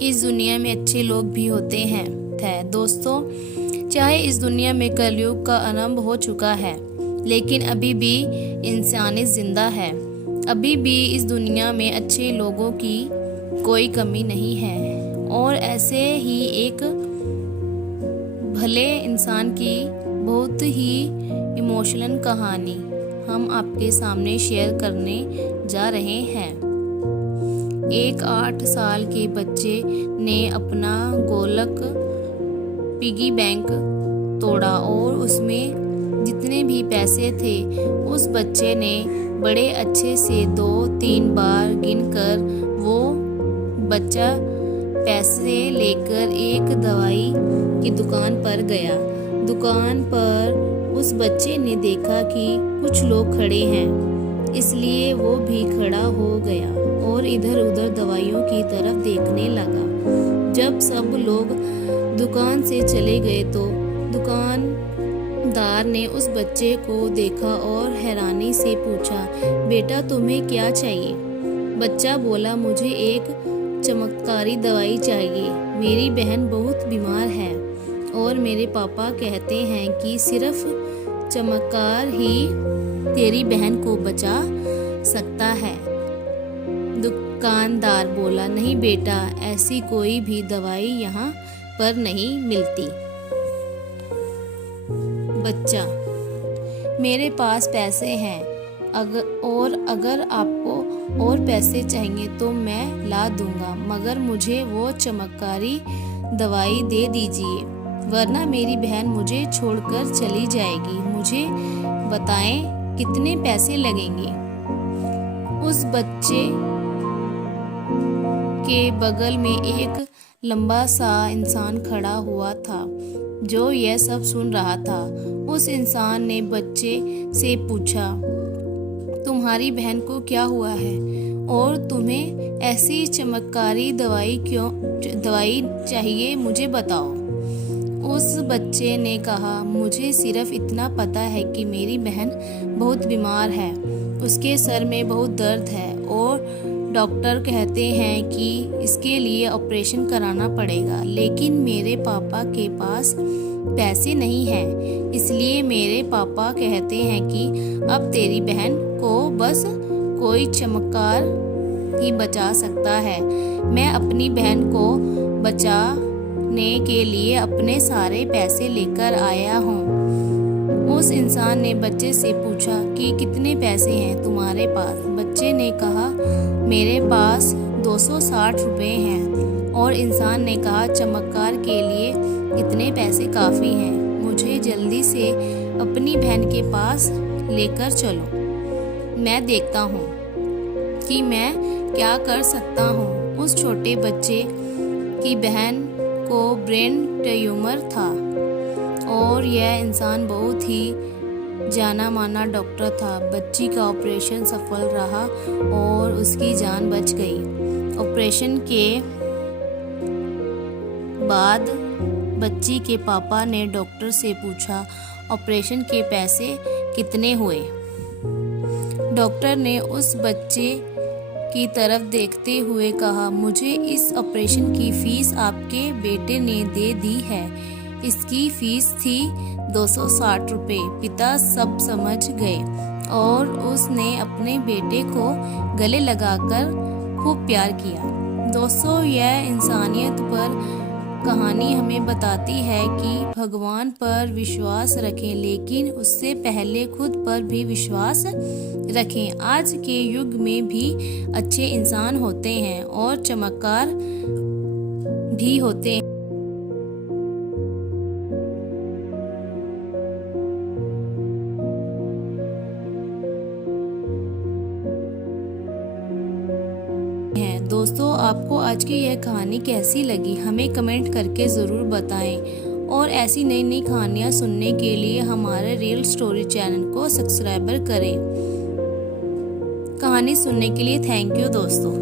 इस दुनिया में अच्छे लोग भी होते हैं। दोस्तों, चाहे इस दुनिया में कलयुग का आरंभ हो चुका है, लेकिन अभी भी इंसानियत जिंदा है। अभी भी इस दुनिया में अच्छे लोगों की कोई कमी नहीं है। और ऐसे ही एक भले इंसान की बहुत ही इमोशनल कहानी हम आपके सामने शेयर करने जा रहे हैं। एक 8 साल के बच्चे ने अपना गोलक पिगी बैंक तोड़ा और उसमें जितने भी पैसे थे उस बच्चे ने बड़े अच्छे से 2-3 बार गिनकर वो बच्चा पैसे लेकर एक दवाई की दुकान पर गया। दुकान पर उस बच्चे ने देखा कि कुछ लोग खड़े हैं, इसलिए वो भी खड़ा हो गया और इधर उधर दवाइयों की तरफ देखने लगा। जब सब लोग दुकान से चले गए तो दुकानदार ने उस बच्चे को देखा और हैरानी से पूछा, बेटा तुम्हें क्या चाहिए? बच्चा बोला, मुझे एक चमत्कारी दवाई चाहिए। मेरी बहन बहुत बीमार है और मेरे पापा कहते हैं कि सिर्फ चमत्कार ही तेरी बहन को बचा सकता है। दुकानदार बोला, नहीं बेटा, ऐसी कोई भी दवाई यहाँ पर नहीं मिलती। बच्चा, मेरे पास पैसे हैं, अगर आपको और पैसे चाहिए तो मैं ला दूंगा, मगर मुझे वो चमत्कारी दवाई दे दीजिए, वरना मेरी बहन मुझे छोड़कर चली जाएगी। मुझे बताएं कितने पैसे लगेंगे। उस बच्चे के बगल में एक लंबा सा इंसान खड़ा हुआ था जो यह सब सुन रहा था। उस इंसान ने बच्चे से पूछा, तुम्हारी बहन को क्या हुआ है और तुम्हें ऐसी चमत्कारी दवाई चाहिए, मुझे बताओ। उस बच्चे ने कहा, मुझे सिर्फ इतना पता है कि मेरी बहन बहुत बीमार है, उसके सर में बहुत दर्द है और डॉक्टर कहते हैं कि इसके लिए ऑपरेशन कराना पड़ेगा, लेकिन मेरे पापा के पास पैसे नहीं हैं, इसलिए मेरे पापा कहते हैं कि अब तेरी बहन को बस कोई चमत्कार ही बचा सकता है। मैं अपनी बहन को बचाने के लिए अपने सारे पैसे लेकर आया हूँ। उस इंसान ने बच्चे से पूछा कि कितने पैसे हैं तुम्हारे पास? बच्चे ने कहा, मेरे पास 260 रुपये हैं। और इंसान ने कहा, चमत्कार के लिए इतने पैसे काफ़ी हैं, मुझे जल्दी से अपनी बहन के पास लेकर चलो, मैं देखता हूँ कि मैं क्या कर सकता हूँ। उस छोटे बच्चे की बहन को ब्रेन ट्यूमर था और यह इंसान बहुत ही जाना माना डॉक्टर था। बच्ची का ऑपरेशन सफल रहा और उसकी जान बच गई। ऑपरेशन के बाद बच्ची के पापा ने डॉक्टर से पूछा, ऑपरेशन के पैसे कितने हुए? डॉक्टर ने उस बच्चे की तरफ देखते हुए कहा, मुझे इस ऑपरेशन की फीस आपके बेटे ने दे दी है। इसकी फीस थी 260 रुपये। पिता सब समझ गए और उसने अपने बेटे को गले लगाकर खूब प्यार किया। दोस्तों, यह इंसानियत पर कहानी हमें बताती है कि भगवान पर विश्वास रखें, लेकिन उससे पहले खुद पर भी विश्वास रखें। आज के युग में भी अच्छे इंसान होते हैं और चमत्कार भी होते हैं। दोस्तों, आपको आज की यह कहानी कैसी लगी हमें कमेंट करके ज़रूर बताएं और ऐसी नई नई कहानियाँ सुनने के लिए हमारे रियल स्टोरी चैनल को सब्सक्राइब करें। कहानी सुनने के लिए थैंक यू दोस्तों।